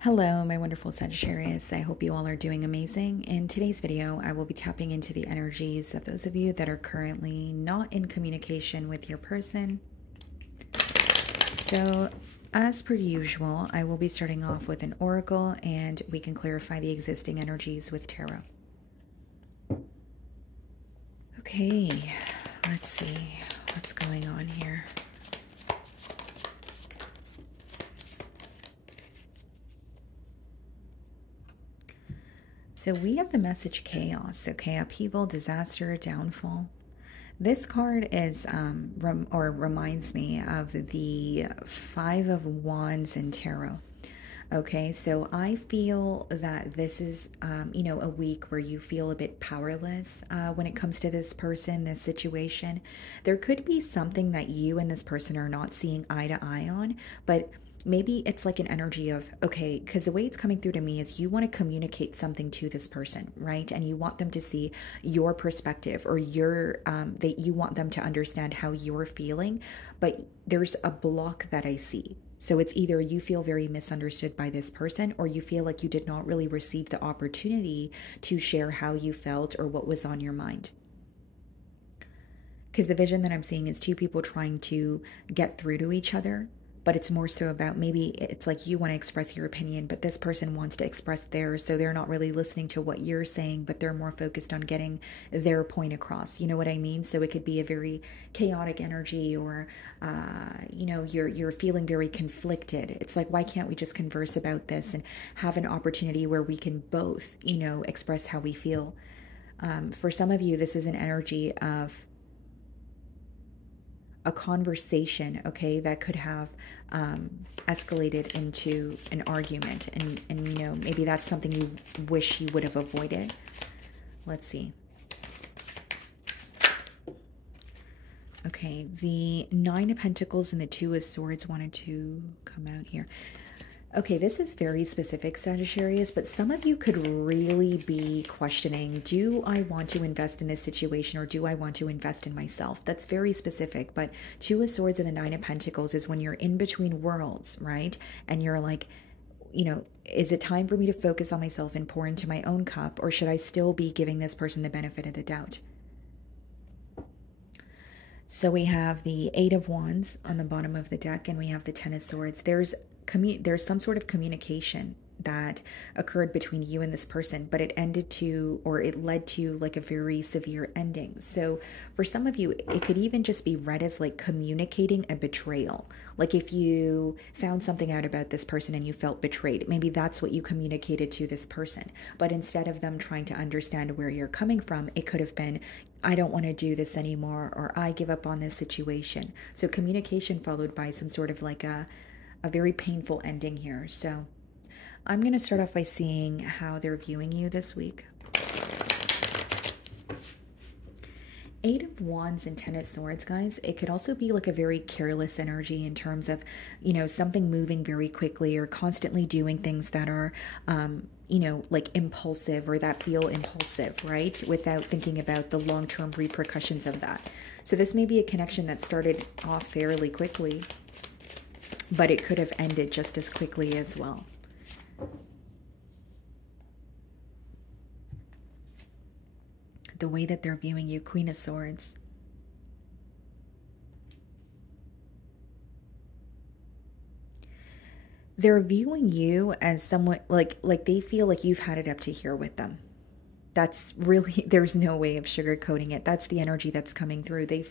Hello, my wonderful Sagittarius. I hope you all are doing amazing. In today's video, I will be tapping into the energies of those of you that are currently not in communication with your person. So, as per usual, I will be starting off with an oracle and we can clarify the existing energies with tarot. Okay, let's see what's going on here. So we have the message chaos, okay, upheaval, disaster, downfall. This card is, reminds me of the Five of Wands in Tarot. Okay, so I feel that this is, a week where you feel a bit powerless when it comes to this person, this situation. There could be something that you and this person are not seeing eye to eye on, but maybe it's like an energy of, okay, because the way it's coming through to me is you want to communicate something to this person, right? And you want them to see your perspective, or that you want them to understand how you're feeling, but there's a block that I see. So it's either you feel very misunderstood by this person, or you feel like you did not really receive the opportunity to share how you felt or what was on your mind. Because the vision that I'm seeing is two people trying to get through to each other, but it's more so about, maybe it's like you want to express your opinion, but this person wants to express theirs, so they're not really listening to what you're saying, but they're more focused on getting their point across. You know what I mean? So it could be a very chaotic energy, or you're feeling very conflicted. It's like, why can't we just converse about this and have an opportunity where we can both, express how we feel? For some of you, this is an energy of a conversation, okay, that could have escalated into an argument, and maybe that's something you wish you would have avoided. Let's see. Okay, the Nine of Pentacles and the Two of Swords wanted to come out here. Okay, this is very specific, Sagittarius, but some of you could really be questioning, do I want to invest in this situation, or do I want to invest in myself? That's very specific, but Two of Swords and the Nine of Pentacles is when you're in between worlds, right? And you're like, is it time for me to focus on myself and pour into my own cup, or should I still be giving this person the benefit of the doubt? So we have the Eight of Wands on the bottom of the deck, and we have the Ten of Swords. There's some sort of communication that occurred between you and this person, but it led to like a very severe ending. So for some of you, it could even just be read as like communicating a betrayal. Like if you found something out about this person and you felt betrayed, maybe that's what you communicated to this person. But instead of them trying to understand where you're coming from, it could have been, I don't want to do this anymore, or I give up on this situation. So communication followed by some sort of like a very painful ending here. So I'm going to start off by seeing how they're viewing you this week. Eight of Wands and Ten of Swords, guys. It could also be like a very careless energy in terms of, something moving very quickly, or constantly doing things that are, like impulsive, or that feel impulsive, right? Without thinking about the long-term repercussions of that. So this may be a connection that started off fairly quickly, but it could have ended just as quickly as well. The way that they're viewing you, Queen of Swords. They're viewing you as someone like they feel like you've had it up to here with them. That's really, there's no way of sugarcoating it. That's the energy that's coming through. They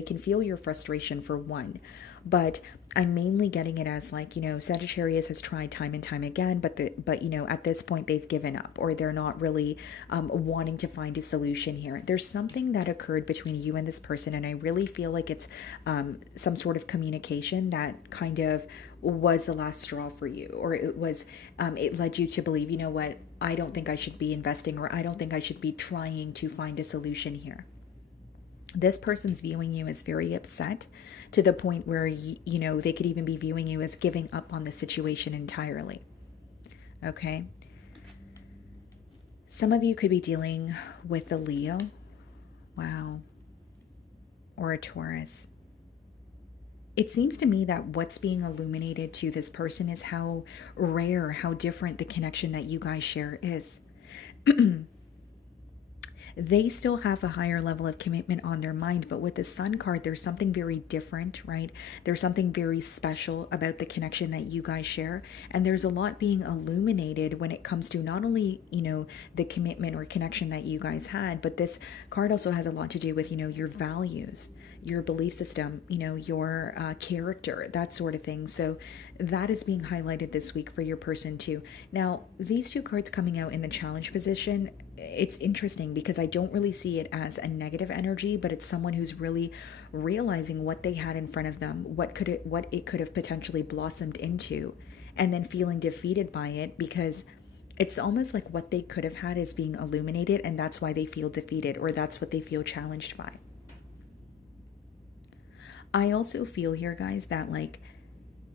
can feel your frustration, for one, but I'm mainly getting it as like, Sagittarius has tried time and time again, but at this point they've given up, or they're not really wanting to find a solution here. There's something that occurred between you and this person, and I really feel like it's some sort of communication that kind of was the last straw for you, or it led you to believe, you know what, I don't think I should be investing, or I don't think I should be trying to find a solution here. This person's viewing you as very upset, to the point where they could even be viewing you as giving up on the situation entirely. Okay, some of you could be dealing with a Leo, wow, or a Taurus. it seems to me that what's being illuminated to this person is how rare, how different the connection that you guys share is. They still have a higher level of commitment on their mind, but with the Sun card, there's something very different, right? There's something very special about the connection that you guys share. And there's a lot being illuminated when it comes to not only, the commitment or connection that you guys had, but this card also has a lot to do with, your values, your belief system, your character, that sort of thing. So that is being highlighted this week for your person too. Now, these two cards coming out in the challenge position, it's interesting because I don't really see it as a negative energy, but it's someone who's really realizing what they had in front of them, what it could have potentially blossomed into, and then feeling defeated by it because it's almost like what they could have had is being illuminated, and that's why they feel defeated, or that's what they feel challenged by. I also feel here, guys, that like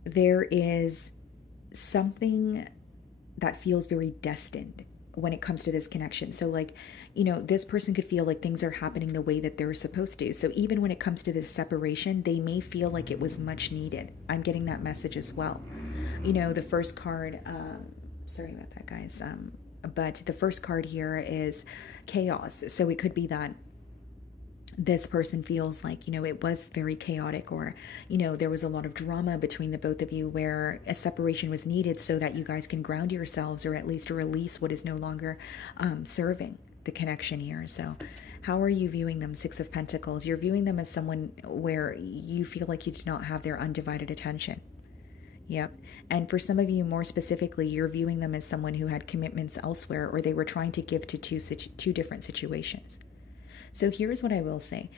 there is something that feels very destined when it comes to this connection. So like, this person could feel like things are happening the way that they're supposed to. So even when it comes to this separation, they may feel like it was much needed. I'm getting that message as well. The first card, sorry about that, guys. But the first card here is chaos. So it could be that this person feels like, it was very chaotic, or, there was a lot of drama between the both of you where a separation was needed so that you guys can ground yourselves, or at least release what is no longer serving the connection here. So how are you viewing them? Six of Pentacles. You're viewing them as someone where you feel like you do not have their undivided attention. Yep. And for some of you more specifically, you're viewing them as someone who had commitments elsewhere, or they were trying to give to two different situations. So here's what I will say.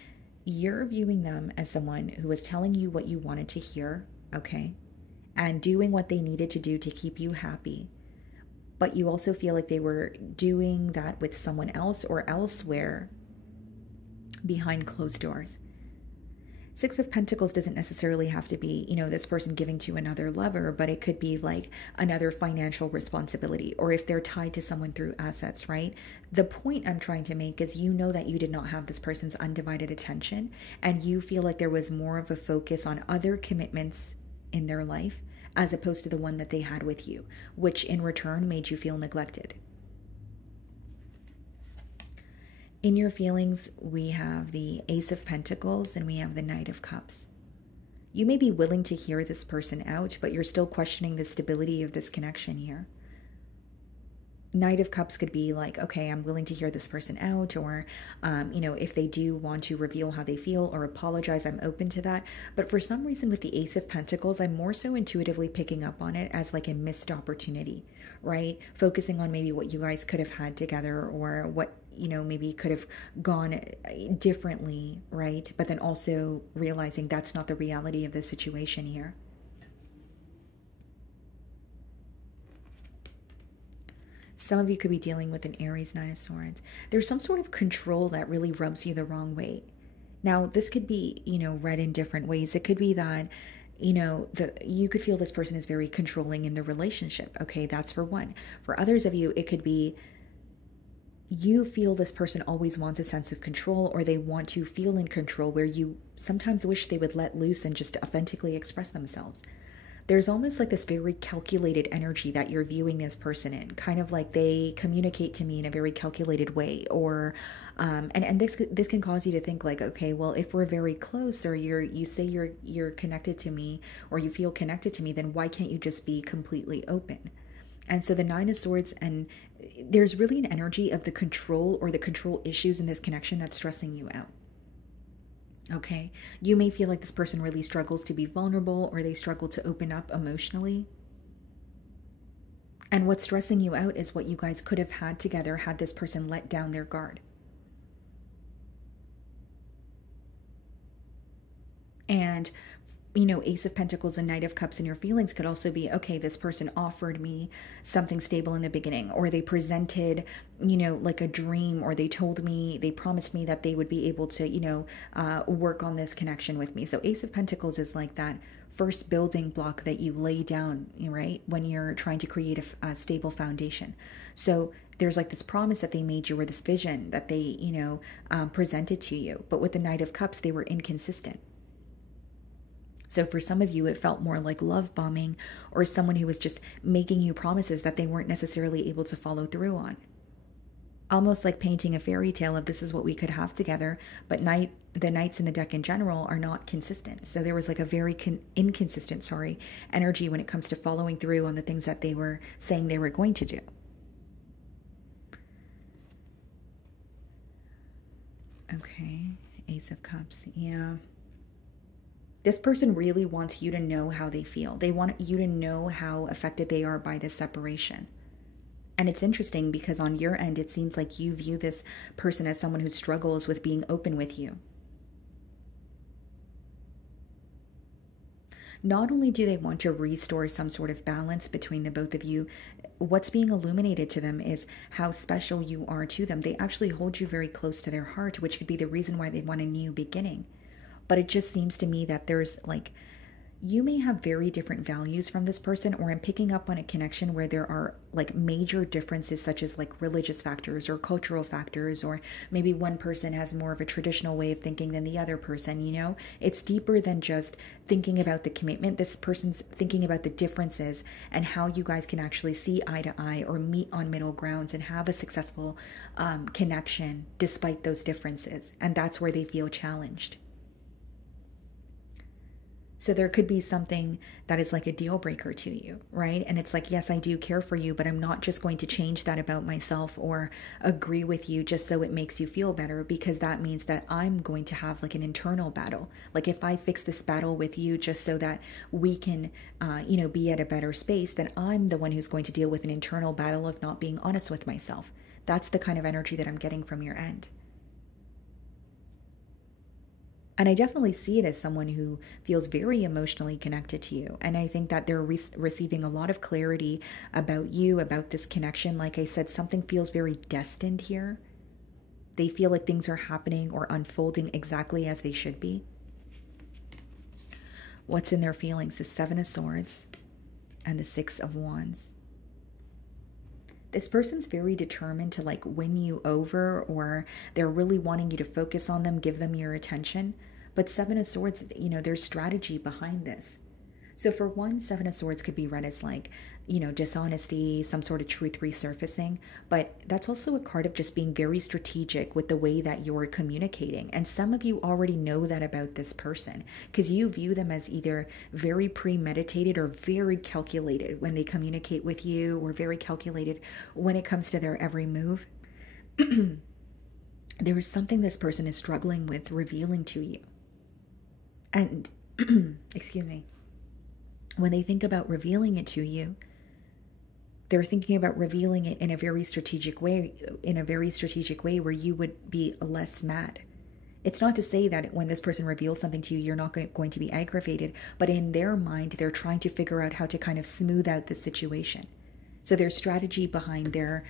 You're viewing them as someone who was telling you what you wanted to hear, okay? And doing what they needed to do to keep you happy. But you also feel like they were doing that with someone else or elsewhere behind closed doors. Six of Pentacles doesn't necessarily have to be, this person giving to another lover, but it could be like another financial responsibility, or if they're tied to someone through assets, right? The point I'm trying to make is that you did not have this person's undivided attention, and you feel like there was more of a focus on other commitments in their life as opposed to the one that they had with you, which in return made you feel neglected. In your feelings, we have the Ace of Pentacles and we have the Knight of Cups. You may be willing to hear this person out, but you're still questioning the stability of this connection here. Knight of Cups could be like, okay, I'm willing to hear this person out, or, if they do want to reveal how they feel or apologize, I'm open to that. But for some reason with the Ace of Pentacles, I'm more so intuitively picking up on it as like a missed opportunity, right? Focusing on maybe what you guys could have had together, or what, maybe could have gone differently, right? But then also realizing that's not the reality of the situation here. Some of you could be dealing with an Aries Nine of Swords. There's some sort of control that really rubs you the wrong way. Now, this could be, read in different ways. It could be that, you could feel this person is very controlling in the relationship. Okay, that's for one. For others of you, it could be you feel this person always wants a sense of control, or they want to feel in control, where you sometimes wish they would let loose and just authentically express themselves. There's almost like this very calculated energy that you're viewing this person in, kind of like they communicate to me in a very calculated way, or and this can cause you to think like, okay, well, if we're very close, or you say you're connected to me, or you feel connected to me, then why can't you just be completely open? And so the Nine of Swords, and there's really an energy of the control or the control issues in this connection that's stressing you out. Okay, you may feel like this person really struggles to be vulnerable, or they struggle to open up emotionally. And what's stressing you out is what you guys could have had together had this person let down their guard. And Ace of Pentacles and Knight of Cups in your feelings could also be, okay, this person offered me something stable in the beginning, or they presented, like a dream, or they promised me that they would be able to, work on this connection with me. So Ace of Pentacles is like that first building block that you lay down, right, when you're trying to create a stable foundation. So there's like this promise that they made you, or this vision that they, presented to you. But with the Knight of Cups, they were inconsistent. So for some of you, it felt more like love bombing or someone who was just making you promises that they weren't necessarily able to follow through on. Almost like painting a fairy tale of this is what we could have together, but the knights in the deck in general are not consistent. So there was like a very inconsistent, energy when it comes to following through on the things that they were saying they were going to do. Okay, Ace of Cups, yeah. This person really wants you to know how they feel. They want you to know how affected they are by this separation. And it's interesting because on your end, it seems like you view this person as someone who struggles with being open with you. Not only do they want to restore some sort of balance between the both of you, what's being illuminated to them is how special you are to them. They actually hold you very close to their heart, which could be the reason why they want a new beginning. But it just seems to me that there's like, you may have very different values from this person, or I'm picking up on a connection where there are like major differences, such as like religious factors or cultural factors, or maybe one person has more of a traditional way of thinking than the other person. It's deeper than just thinking about the commitment. This person's thinking about the differences and how you guys can actually see eye to eye or meet on middle grounds and have a successful connection despite those differences. And that's where they feel challenged. So there could be something that is like a deal breaker to you, right? And it's like, yes, I do care for you, but I'm not just going to change that about myself or agree with you just so it makes you feel better, because that means that I'm going to have like an internal battle. Like if I fix this battle with you just so that we can, be at a better space, then I'm the one who's going to deal with an internal battle of not being honest with myself. That's the kind of energy that I'm getting from your end. And I definitely see it as someone who feels very emotionally connected to you. And I think that they're receiving a lot of clarity about you, about this connection. Like I said, something feels very destined here. They feel like things are happening or unfolding exactly as they should be. What's in their feelings? The Seven of Swords and the Six of Wands. This person's very determined to like win you over, or they're really wanting you to focus on them, give them your attention. But Seven of Swords, there's strategy behind this. So for one, Seven of Swords could be read as like, dishonesty, some sort of truth resurfacing. But that's also a card of just being very strategic with the way that you're communicating. And some of you already know that about this person because you view them as either very premeditated or very calculated when they communicate with you, or very calculated when it comes to their every move. There is something this person is struggling with revealing to you. And, excuse me, when they think about revealing it to you, they're thinking about revealing it in a very strategic way, where you would be less mad. It's not to say that when this person reveals something to you, you're not going to be aggravated, but in their mind, they're trying to figure out how to kind of smooth out the situation. So there's strategy behind their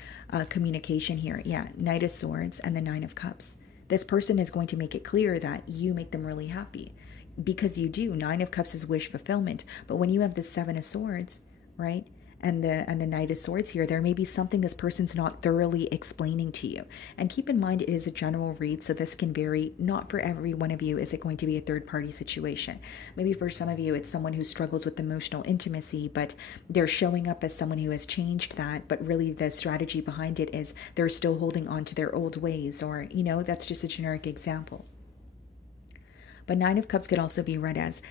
communication here. Yeah, Knight of Swords and the Nine of Cups. This person is going to make it clear that you make them really happy, because you do. Nine of Cups is wish fulfillment. But when you have the Seven of Swords, right, and the Knight of Swords here, there may be something this person's not thoroughly explaining to you. And keep in mind, it is a general read, so this can vary. Not for every one of you is it going to be a third-party situation. Maybe for some of you, it's someone who struggles with emotional intimacy, but they're showing up as someone who has changed that, but really the strategy behind it is they're still holding on to their old ways, or, that's just a generic example. But Nine of Cups could also be read as,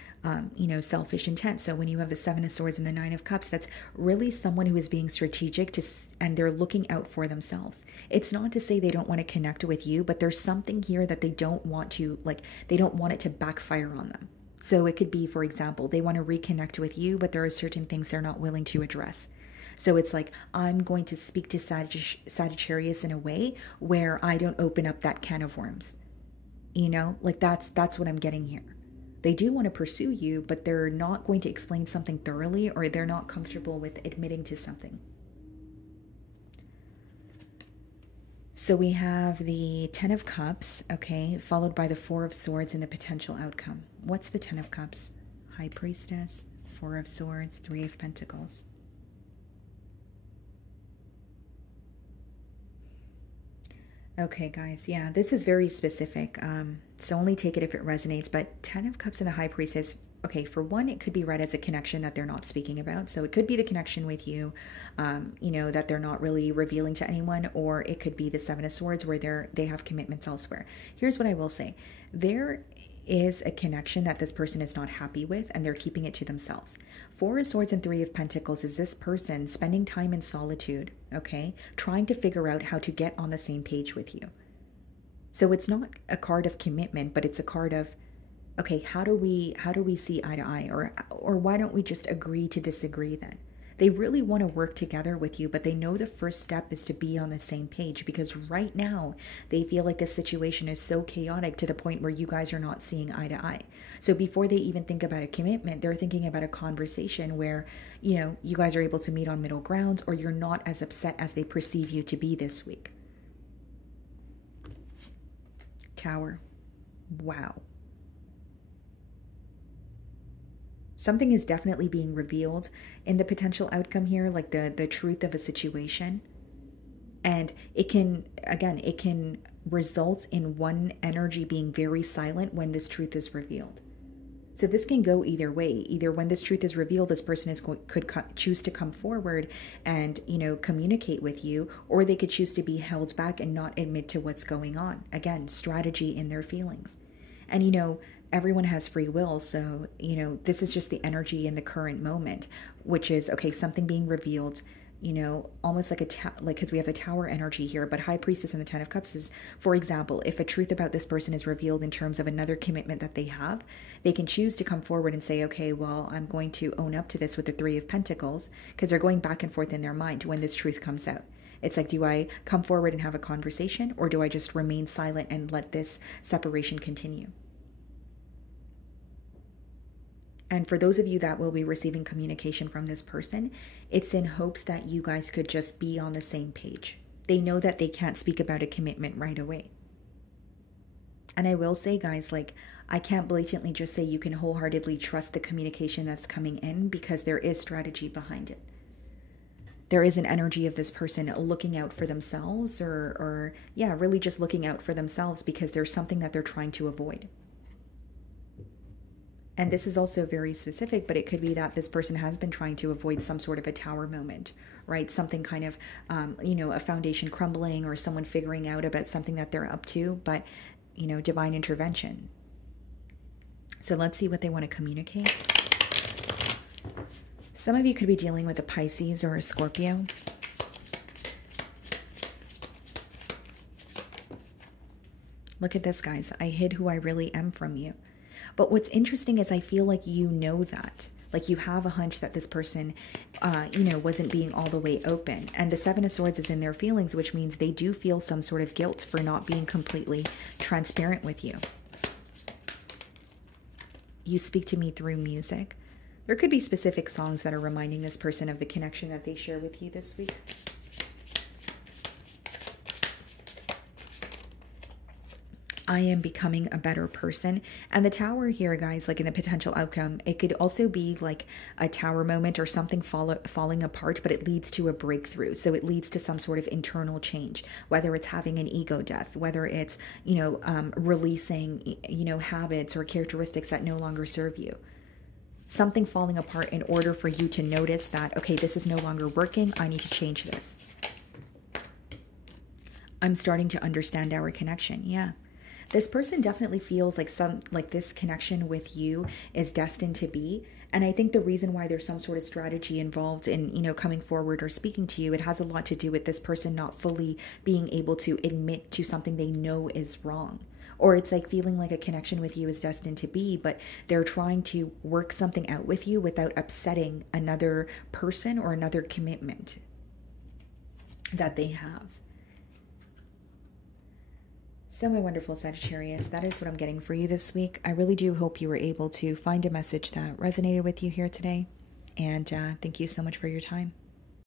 selfish intent. So when you have the Seven of Swords and the Nine of Cups, that's really someone who is being strategic and they're looking out for themselves. It's not to say they don't want to connect with you, but there's something here that they don't want to, they don't want it to backfire on them. So it could be, for example, they want to reconnect with you, but there are certain things they're not willing to address. So it's like, I'm going to speak to Sagittarius in a way where I don't open up that can of worms. That's what I'm getting here. They do want to pursue you, but they're not going to explain something thoroughly, or they're not comfortable with admitting to something. So we have the Ten of Cups, okay, followed by the Four of Swords and the potential outcome. What's the Ten of Cups? High Priestess, Four of Swords, Three of Pentacles. Okay, guys, yeah, this is very specific, so only take it if it resonates, but Ten of Cups and the High Priestess okay, for one, it could be read as a connection that they're not speaking about. So it could be the connection with you, that they're not really revealing to anyone, or it could be the Seven of Swords where they have commitments elsewhere. Here's what I will say. There is a connection that this person is not happy with and they're keeping it to themselves. Four of Swords and Three of Pentacles is this person spending time in solitude, okay, trying to figure out how to get on the same page with you. So it's not a card of commitment, but it's a card of, okay, how do we see eye to eye, or why don't we just agree to disagree then? They really want to work together with you, but they know the first step is to be on the same page, because right now they feel like this situation is so chaotic to the point where you guys are not seeing eye to eye. So before they even think about a commitment, they're thinking about a conversation where, you guys are able to meet on middle grounds, or you're not as upset as they perceive you to be this week. Tower. Wow. Something is definitely being revealed in the potential outcome here, like the truth of a situation. And it can result in one energy being very silent when this truth is revealed. So this can go either way. Either when this truth is revealed, this person could choose to come forward and, communicate with you, or they could choose to be held back and not admit to what's going on. Again, strategy in their feelings. And, everyone has free will. So, this is just the energy in the current moment, which is, okay, something being revealed, almost like because we have a tower energy here, but High Priestess and the Ten of Cups is, for example, if a truth about this person is revealed in terms of another commitment that they have, they can choose to come forward and say, okay, well, I'm going to own up to this with the Three of Pentacles, because they're going back and forth in their mind when this truth comes out. It's like, do I come forward and have a conversation, or do I just remain silent and let this separation continue? And for those of you that will be receiving communication from this person, it's in hopes that you guys could just be on the same page. They know that they can't speak about a commitment right away. And I will say, guys, I can't blatantly just say you can wholeheartedly trust the communication that's coming in, because there is strategy behind it. There is an energy of this person looking out for themselves, or really just looking out for themselves, because there's something that they're trying to avoid. And this is also very specific, but it could be that this person has been trying to avoid some sort of a tower moment, right? Something kind of, a foundation crumbling, or someone figuring out about something that they're up to, but, divine intervention. So let's see what they want to communicate. Some of you could be dealing with a Pisces or a Scorpio. Look at this, guys. I hid who I really am from you. But what's interesting is I feel like you know that. Like you have a hunch that this person, wasn't being all the way open. And the Seven of Swords is in their feelings, which means they do feel some sort of guilt for not being completely transparent with you. You speak to me through music. There could be specific songs that are reminding this person of the connection that they share with you this week. I am becoming a better person. And the tower here, guys, like in the potential outcome, it could also be like a tower moment or something falling apart, but it leads to a breakthrough. So it leads to some sort of internal change, whether it's having an ego death, whether it's, releasing, habits or characteristics that no longer serve you. Something falling apart in order for you to notice that, okay, this is no longer working. I need to change this. I'm starting to understand our connection. Yeah. This person definitely feels like this connection with you is destined to be. And I think the reason why there's some sort of strategy involved in, coming forward or speaking to you, it has a lot to do with this person not fully being able to admit to something they know is wrong. Or it's like feeling like a connection with you is destined to be, but they're trying to work something out with you without upsetting another person or another commitment that they have. So my wonderful Sagittarius, that is what I'm getting for you this week. I really do hope you were able to find a message that resonated with you here today. And thank you so much for your time.